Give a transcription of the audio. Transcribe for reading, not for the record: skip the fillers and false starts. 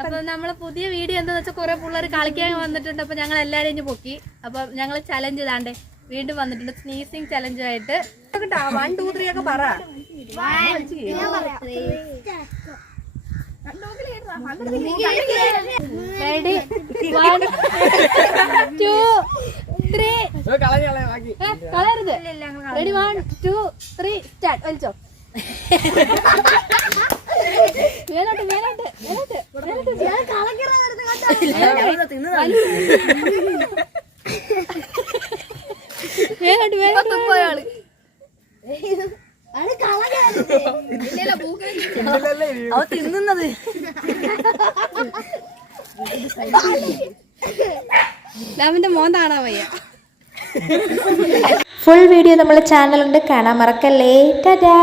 അപ്പൊ നമ്മള് പുതിയ വീഡിയോ എന്താന്ന് വെച്ചാൽ കുറെ പിള്ളേർ കളിക്കാൻ വന്നിട്ടുണ്ട്. അപ്പൊ ഞങ്ങൾ എല്ലാരും ഇഞ്ഞ് പൊക്കി. അപ്പൊ ഞങ്ങൾ ചലഞ്ച് ഇതാണ്ടേ വീണ്ടും വന്നിട്ടുണ്ട്, സ്നീസിങ് ചലഞ്ചുമായിട്ട്. 1 2 3 ഒക്കെ പറ. റെഡി 1 2 3 കളയരുത്. Ready 1 2 3 start. വലിച്ചോ. മേലോട്ട് മേലോട്ട് മേലോട്ട് മേലോട്ട് മേലോട്ട് പോയാള് തിന്നുന്നത് അവന്റെ മോൻ കാണാൻ വയ്യ. ഫുൾ വീഡിയോ നമ്മളെ ചാനലുണ്ട്, കാണാൻ മറക്കല്ലേ. ടാറ്റാ.